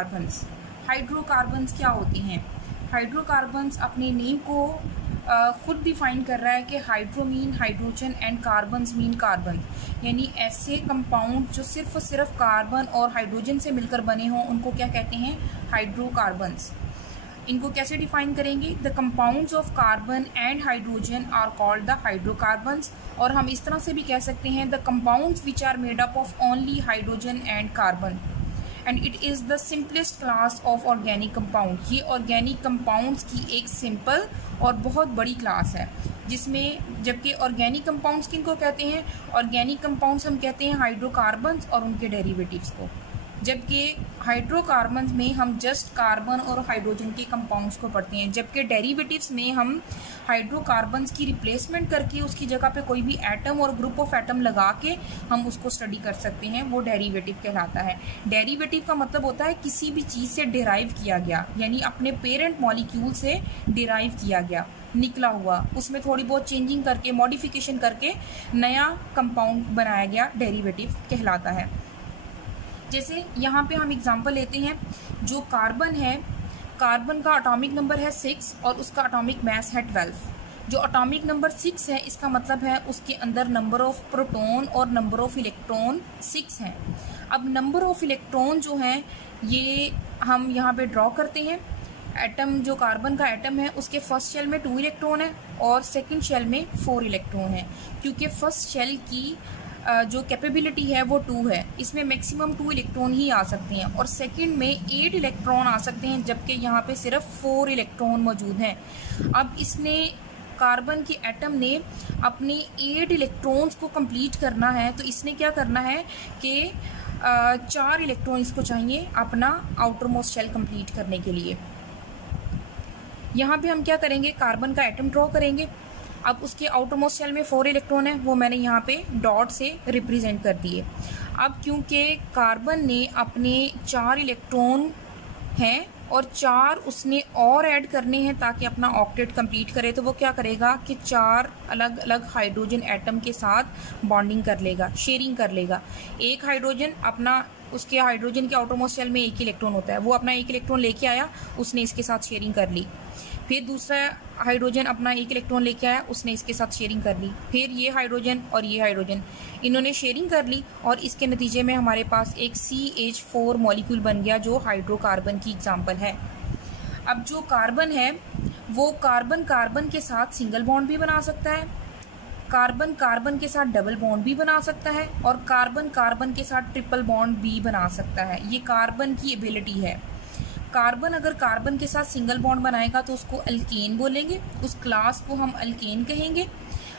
Hydrocarbons. Hydrocarbons क्या होते हैं? हाइड्रोकार्बन्स अपने नेम को खुद डिफाइन कर रहा है कि hydro mean hydrogen and carbons mean carbon, यानी ऐसे कंपाउंड जो सिर्फ कार्बन और हाइड्रोजन से मिलकर बने हों उनको क्या कहते हैं? हाइड्रोकार्बन्स। इनको कैसे डिफाइन करेंगे? The compounds of carbon and hydrogen are called the hydrocarbons. और हम इस तरह से भी कह सकते हैं the compounds which are made up of only hydrogen and carbon and it is the simplest class of organic compound. ये ऑर्गेनिक कंपाउंड्स की एक सिंपल और बहुत बड़ी क्लास है, जिसमें जबकि ऑर्गेनिक कंपाउंड्स किनको कहते हैं? ऑर्गेनिक कंपाउंड्स हम कहते हैं हाइड्रोकार्बन्स और उनके डेरिवेटिव्स को, जबकि हाइड्रोकार्बन्स में हम जस्ट कार्बन और हाइड्रोजन के कंपाउंड्स को पढ़ते हैं, जबकि डेरिवेटिव्स में हम हाइड्रोकार्बन्स की रिप्लेसमेंट करके उसकी जगह पे कोई भी एटम और ग्रुप ऑफ एटम लगा के हम उसको स्टडी कर सकते हैं, वो डेरिवेटिव कहलाता है। डेरिवेटिव का मतलब होता है किसी भी चीज़ से डिराइव किया गया, यानी अपने पेरेंट मॉलिक्यूल से डिराइव किया गया, निकला हुआ, उसमें थोड़ी बहुत चेंजिंग करके मॉडिफिकेशन करके नया कंपाउंड बनाया गया, डेरिवेटिव कहलाता है। जैसे यहाँ पे हम एग्जांपल लेते हैं, जो कार्बन है, कार्बन का एटॉमिक नंबर है 6 और उसका एटॉमिक मास है 12। जो एटॉमिक नंबर 6 है इसका मतलब है उसके अंदर नंबर ऑफ प्रोटॉन और नंबर ऑफ इलेक्ट्रॉन 6 हैं। अब नंबर ऑफ इलेक्ट्रॉन जो हैं ये हम यहाँ पे ड्रॉ करते हैं। एटम जो कार्बन का एटम है उसके फर्स्ट शेल में 2 इलेक्ट्रॉन है और सेकंड शेल में 4 इलेक्ट्रॉन है, क्योंकि फर्स्ट शेल की जो कैपेबिलिटी है वो 2 है, इसमें मैक्सिमम 2 इलेक्ट्रॉन ही आ सकते हैं और सेकंड में 8 इलेक्ट्रॉन आ सकते हैं, जबकि यहाँ पे सिर्फ 4 इलेक्ट्रॉन मौजूद हैं। अब इसने कार्बन के एटम ने अपने 8 इलेक्ट्रॉन्स को कंप्लीट करना है, तो इसने क्या करना है कि 4 इलेक्ट्रॉन इसको चाहिए अपना आउटर मोस्ट शेल कंप्लीट करने के लिए। यहाँ पे हम क्या करेंगे? कार्बन का एटम ड्रॉ करेंगे। अब उसके आउटर मोस्ट शेल में 4 इलेक्ट्रॉन है, वो मैंने यहाँ पे डॉट से रिप्रेजेंट कर दिए। अब क्योंकि कार्बन ने अपने 4 इलेक्ट्रॉन हैं और 4 उसने और ऐड करने हैं ताकि अपना ऑक्टेट कंप्लीट करे, तो वो क्या करेगा कि 4 अलग अलग हाइड्रोजन एटम के साथ बॉन्डिंग कर लेगा, शेयरिंग कर लेगा। एक हाइड्रोजन अपना, उसके हाइड्रोजन के आउटर मोस्ट शेल में 1 इलेक्ट्रॉन होता है, वो अपना 1 इलेक्ट्रॉन लेके आया, उसने इसके साथ शेयरिंग कर ली। फिर दूसरा हाइड्रोजन अपना 1 इलेक्ट्रॉन लेके आया, उसने इसके साथ शेयरिंग कर ली। फिर ये हाइड्रोजन और ये हाइड्रोजन, इन्होंने शेयरिंग कर ली और इसके नतीजे में हमारे पास एक CH4 मॉलिक्यूल बन गया, जो हाइड्रोकार्बन की एग्जांपल है। अब जो कार्बन है वो कार्बन कार्बन के साथ सिंगल बॉन्ड भी बना सकता है, कार्बन कार्बन के साथ डबल बॉन्ड भी बना सकता है और कार्बन कार्बन के साथ ट्रिपल बॉन्ड भी बना सकता है। ये कार्बन की एबिलिटी है। कार्बन अगर कार्बन के साथ सिंगल बॉन्ड बनाएगा तो उसको अल्केन बोलेंगे, उस क्लास को हम अल्केन कहेंगे।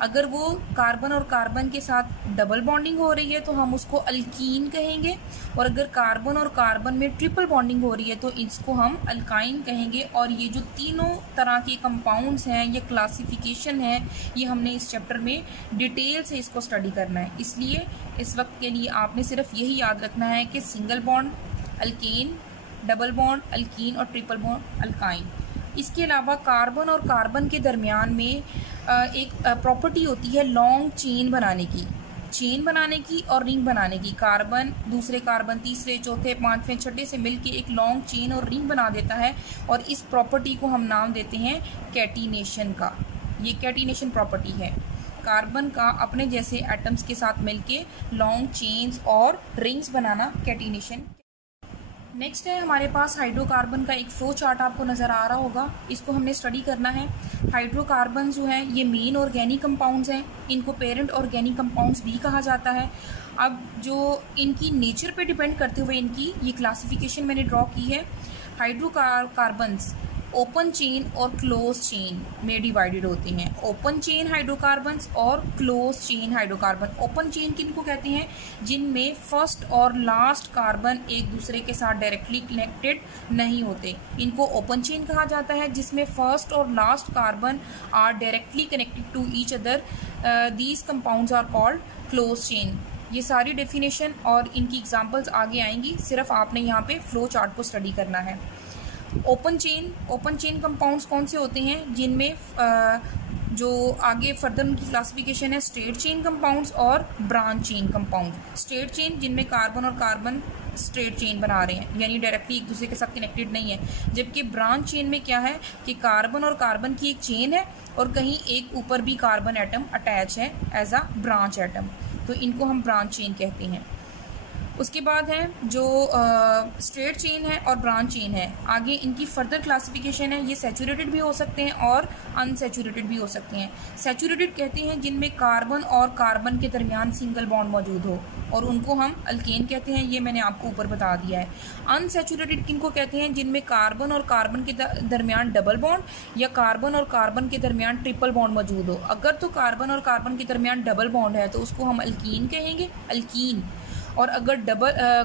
अगर वो कार्बन और कार्बन के साथ डबल बॉन्डिंग हो रही है तो हम उसको अल्कीन कहेंगे, और अगर कार्बन और कार्बन में ट्रिपल बॉन्डिंग हो रही है तो इसको हम अल्काइन कहेंगे। और ये जो तीनों तरह के कंपाउंड्स हैं, ये क्लासिफिकेशन है, ये हमने इस चैप्टर में डिटेल से इसको स्टडी करना है। इसलिए इस वक्त के लिए आपने सिर्फ यही याद रखना है कि single bond alkane, double bond alkyne और ट्रिपल बॉन्ड अल्काइन। इसके अलावा कार्बन और कार्बन के दरमियान में एक प्रॉपर्टी होती है लॉन्ग चेन बनाने की और रिंग बनाने की। कार्बन दूसरे कार्बन तीसरे चौथे पांचवें छठे से मिलके एक लॉन्ग चेन और रिंग बना देता है, और इस प्रॉपर्टी को हम नाम देते हैं कैटिनेशन का। ये कैटिनेशन प्रॉपर्टी है, कार्बन का अपने जैसे एटम्स के साथ मिलके लॉन्ग चेन्स और रिंग्स बनाना कैटिनेशन। नेक्स्ट है हमारे पास हाइड्रोकार्बन का एक फ्लो चार्ट आपको नज़र आ रहा होगा, इसको हमने स्टडी करना है। हाइड्रोकार्बन जो है ये मेन ऑर्गेनिक कंपाउंड्स हैं, इनको पेरेंट ऑर्गेनिक कंपाउंड्स भी कहा जाता है। अब जो इनकी नेचर पे डिपेंड करते हुए इनकी ये क्लासिफिकेशन मैंने ड्रॉ की है। हाइड्रोकार्बन्स ओपन चेन और क्लोज चेन में डिवाइडेड होते हैं। ओपन चेन हाइड्रोकार्बन्स और close chain hydrocarbon. Open chain किनको कहते हैं? जिनमें फर्स्ट और लास्ट कार्बन एक दूसरे के साथ डायरेक्टली कनेक्टेड नहीं होते, इनको ओपन चेन कहा जाता है। जिसमें फर्स्ट और last carbon are directly connected to each other, these compounds are called close chain. ये सारी डेफिनेशन और इनकी एग्जांपल्स आगे आएंगी, सिर्फ आपने यहाँ पे फ्लो चार्ट को स्टडी करना है। ओपन चेन कंपाउंड्स कौन से होते हैं? जिनमें जो आगे फर्दर उनकी क्लासिफिकेशन है स्ट्रेट चेन कंपाउंड्स और branch chain compound. Straight chain जिनमें कार्बन और कार्बन स्ट्रेट चेन बना रहे हैं, यानी डायरेक्टली एक दूसरे के साथ कनेक्टेड नहीं है। जबकि ब्रांच चेन में क्या है कि कार्बन और कार्बन की एक चेन है और कहीं एक ऊपर भी कार्बन एटम अटैच है एज अ ब्रांच एटम, तो इनको हम ब्रांच चेन कहते हैं। उसके बाद है जो स्ट्रेट चेन है और ब्रांच चेन है, आगे इनकी फर्दर क्लासिफिकेशन है। ये सैचुरेटेड भी हो सकते हैं और अनसैचुरेटेड भी हो सकते हैं। सैचुरेटेड कहते हैं जिनमें कार्बन और कार्बन के दरमियान सिंगल बॉन्ड मौजूद हो, और उनको हम अल्केन कहते हैं, ये मैंने आपको ऊपर बता दिया है। अनसैचुरेटेड किनको कहते हैं, जिनमें कार्बन और कार्बन के दरमियान डबल बॉन्ड या कार्बन और कार्बन के दरमियान ट्रिपल बॉन्ड मौजूद हो। अगर तो कार्बन और कार्बन के दरमियान डबल बॉन्ड है तो उसको हम अल्कीन कहेंगे, अल्कीन। और अगर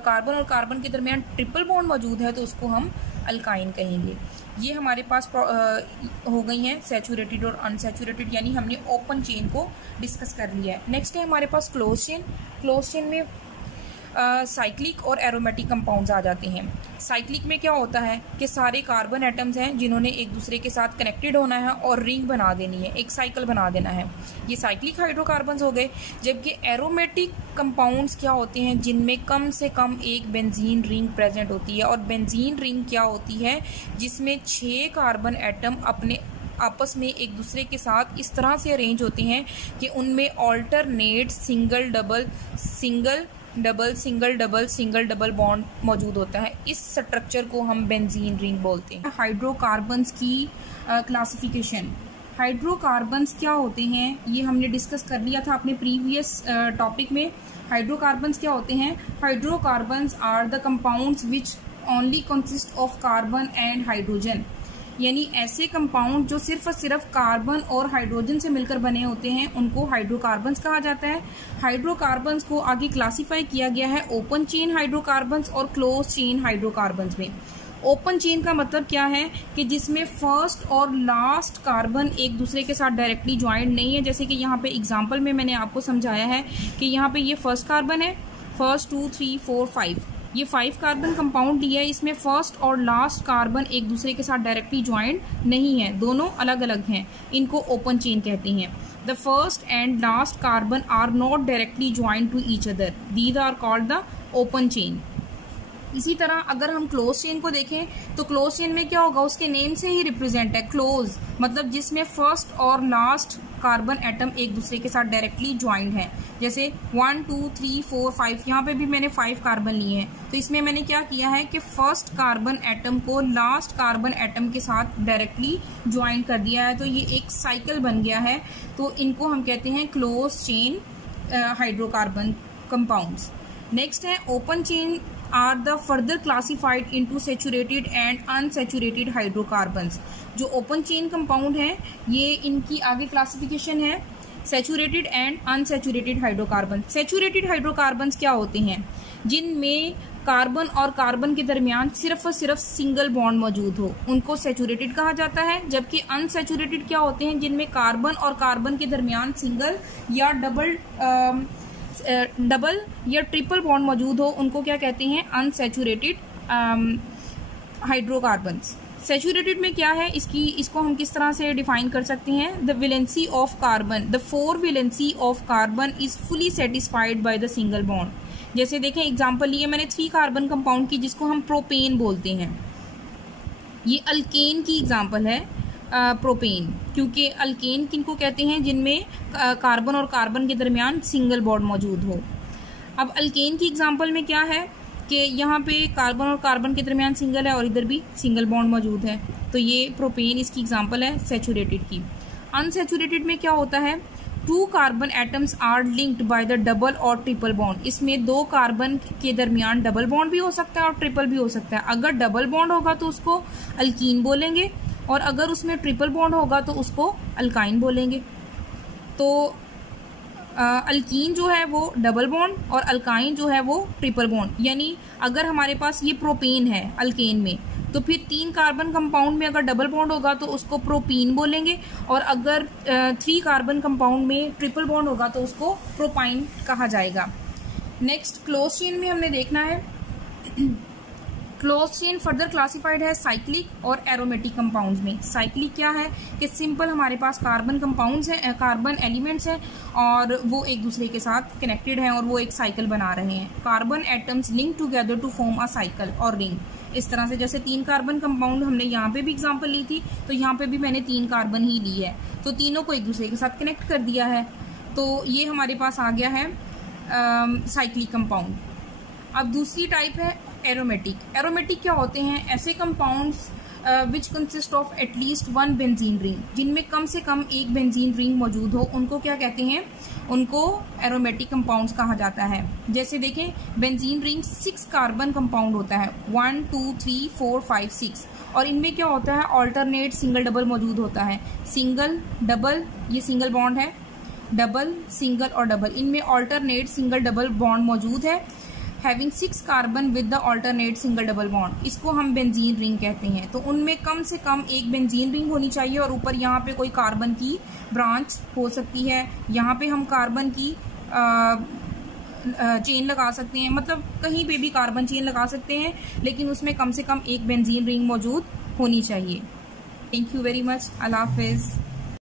कार्बन और कार्बन के दरमियान ट्रिपल बॉन्ड मौजूद है तो उसको हम अल्काइन कहेंगे। ये हमारे पास हो गई हैं सैचुरेटेड और अनसैचुरेटेड, यानी हमने ओपन चेन को डिस्कस कर लिया है। नेक्स्ट है हमारे पास क्लोज चेन। क्लोज चेन में साइक्लिक और एरोमेटिक कंपाउंड्स आ जाते हैं। साइक्लिक में क्या होता है कि सारे कार्बन एटम्स हैं जिन्होंने एक दूसरे के साथ कनेक्टेड होना है और रिंग बना देनी है, एक साइकिल बना देना है, ये साइक्लिक हाइड्रोकार्बन्स हो गए। जबकि एरोमेटिक कंपाउंड्स क्या होते हैं, जिनमें कम से कम एक बेंजीन रिंग प्रेजेंट होती है। और बेंजीन रिंग क्या होती है, जिसमें 6 कार्बन एटम अपने आपस में एक दूसरे के साथ इस तरह से अरेंज होते हैं कि उनमें alternate single double single double single double single double bond मौजूद होता है। इस स्ट्रक्चर को हम बेंजीन रिंग बोलते हैं। हाइड्रोकार्बन्स की क्लासिफिकेशन। हाइड्रोकार्बन्स क्या होते हैं ये हमने डिस्कस कर लिया था अपने प्रीवियस टॉपिक में। हाइड्रोकार्बन्स क्या होते हैं, hydrocarbons are the compounds which only consist of carbon and hydrogen, यानी ऐसे कंपाउंड जो सिर्फ और सिर्फ कार्बन और हाइड्रोजन से मिलकर बने होते हैं, उनको हाइड्रोकार्बन्स कहा जाता है। हाइड्रोकार्बन्स को आगे क्लासिफाई किया गया है ओपन चेन हाइड्रोकार्बन्स और क्लोज चेन हाइड्रोकार्बन्स में। ओपन चेन का मतलब क्या है कि जिसमें फर्स्ट और लास्ट कार्बन एक दूसरे के साथ डायरेक्टली ज्वाइंट नहीं है। जैसे कि यहाँ पे एग्जाम्पल में मैंने आपको समझाया है कि यहाँ पे ये फर्स्ट कार्बन है, 1 2 3 4 5, ये 5 कार्बन कंपाउंड दिया है। इसमें फर्स्ट और लास्ट कार्बन एक दूसरे के साथ डायरेक्टली ज्वाइंट नहीं है, दोनों अलग अलग हैं, इनको ओपन चेन कहते हैं। The first and last carbon are not directly joint to each other, these are called the open chain. इसी तरह अगर हम क्लोज चेन को देखें तो क्लोज चेन में क्या होगा, उसके नेम से ही रिप्रेजेंट है क्लोज, मतलब जिसमें फर्स्ट और लास्ट कार्बन एटम एक दूसरे के साथ डायरेक्टली ज्वाइंट है। जैसे 1 2 3 4 5, यहाँ पे भी मैंने 5 कार्बन लिए हैं, तो इसमें मैंने क्या किया है कि फर्स्ट कार्बन एटम को लास्ट कार्बन एटम के साथ डायरेक्टली ज्वाइंट कर दिया है, तो ये एक साइकिल बन गया है। तो इनको हम कहते हैं close chain hydrocarbon compounds. Next है open chain are the further classified into saturated and unsaturated hydrocarbons। जो ओपन चेन कंपाउंड है ये इनकी आगे क्लासिफिकेशन है saturated and unsaturated hydrocarbon. Saturated hydrocarbons क्या होते हैं, जिनमें कार्बन और कार्बन के दरमियान सिर्फ और सिर्फ सिंगल बॉन्ड मौजूद हो, उनको सैचुरेटेड कहा जाता है। जबकि अनसैचुरेटेड क्या होते हैं, जिनमें कार्बन और कार्बन के दरमियान सिंगल या डबल या ट्रिपल बॉन्ड मौजूद हो, उनको क्या कहते हैं, अनसैचुरेटेड हाइड्रोकार्बन्स। सैचुरेटेड में क्या है, इसको हम किस तरह से डिफाइन कर सकते हैं, the valency of carbon, the 4 valency of carbon is fully satisfied by the single bond. जैसे देखें एग्जांपल लिए मैंने 3 कार्बन कंपाउंड की, जिसको हम प्रोपेन बोलते हैं। ये अल्केन की एग्जांपल है, प्रोपेन, क्योंकि अल्केन किनको कहते हैं, जिनमें कार्बन और कार्बन के दरमियान सिंगल बॉन्ड मौजूद हो। अब अल्केन की एग्जांपल में क्या है कि यहाँ पे कार्बन और कार्बन के दरमियान सिंगल है और इधर भी सिंगल बॉन्ड मौजूद है, तो ये प्रोपेन इसकी एग्जांपल है सैचुरेटेड की। अनसैचुरेटेड में क्या होता है, 2 carbon atoms are linked by the double और ट्रिपल बॉन्ड। इसमें 2 कार्बन के दरमियान डबल बॉन्ड भी हो सकता है और ट्रिपल भी हो सकता है। अगर डबल बॉन्ड होगा तो उसको अल्कीन बोलेंगे, और अगर उसमें ट्रिपल बॉन्ड होगा तो उसको अल्काइन बोलेंगे। तो अल्कीन जो है वो डबल बॉन्ड और अल्काइन जो है वो ट्रिपल बॉन्ड। यानी अगर हमारे पास ये प्रोपेन है अल्केन में, तो फिर 3 कार्बन कंपाउंड में अगर डबल बॉन्ड होगा तो उसको प्रोपीन बोलेंगे, और अगर 3 कार्बन कंपाउंड में ट्रिपल बॉन्ड होगा तो उसको प्रोपाइन कहा जाएगा। नेक्स्ट क्लोज चेन में हमने देखना है क्लोज चेन फर्दर क्लासिफाइड है साइक्लिक और एरोमेटिक कंपाउंड्स में। साइक्लिक क्या है कि सिंपल हमारे पास कार्बन कंपाउंड्स हैं, कार्बन एलिमेंट्स हैं और वो एक दूसरे के साथ कनेक्टेड हैं और वो एक साइकिल बना रहे हैं। Carbon atoms link together to form a cycle और रिंग। इस तरह से जैसे 3 कार्बन कंपाउंड हमने यहाँ पे भी एग्जांपल ली थी, तो यहाँ पे भी मैंने 3 कार्बन ही ली है, तो तीनों को एक दूसरे के साथ कनेक्ट कर दिया है। तो ये हमारे पास आ गया है साइक्लिक कंपाउंड। अब दूसरी टाइप है एरोमेटिक। एरोमेटिक क्या होते हैं? ऐसे compounds which consist of at least 1 benzene ring, जिनमें कम से कम एक बेंजीन रिंग मौजूद हो, उनको क्या कहते हैं? उनको एरोमेटिक कंपाउंड्स कहा जाता है। जैसे देखें, बेंजीन रिंग 6 कार्बन कंपाउंड होता है, 1 2 3 4 5 6, और इनमें क्या होता है? ऑल्टरनेट सिंगल डबल मौजूद होता है। सिंगल डबल, ये सिंगल बॉन्ड है, डबल सिंगल और डबल, इनमें ऑल्टरनेट सिंगल डबल बॉन्ड मौजूद है। Having 6 carbon with the alternate single double bond, इसको हम बेंजीन रिंग कहते हैं। तो उनमें कम से कम एक बेंजीन रिंग होनी चाहिए और ऊपर यहाँ पे कोई कार्बन की ब्रांच हो सकती है। यहाँ पे हम कार्बन की चेन लगा सकते हैं, मतलब कहीं पे भी कार्बन चेन लगा सकते हैं, लेकिन उसमें कम से कम एक बेंजीन रिंग मौजूद होनी चाहिए। Thank you very much. अल्लाह हाफिज़।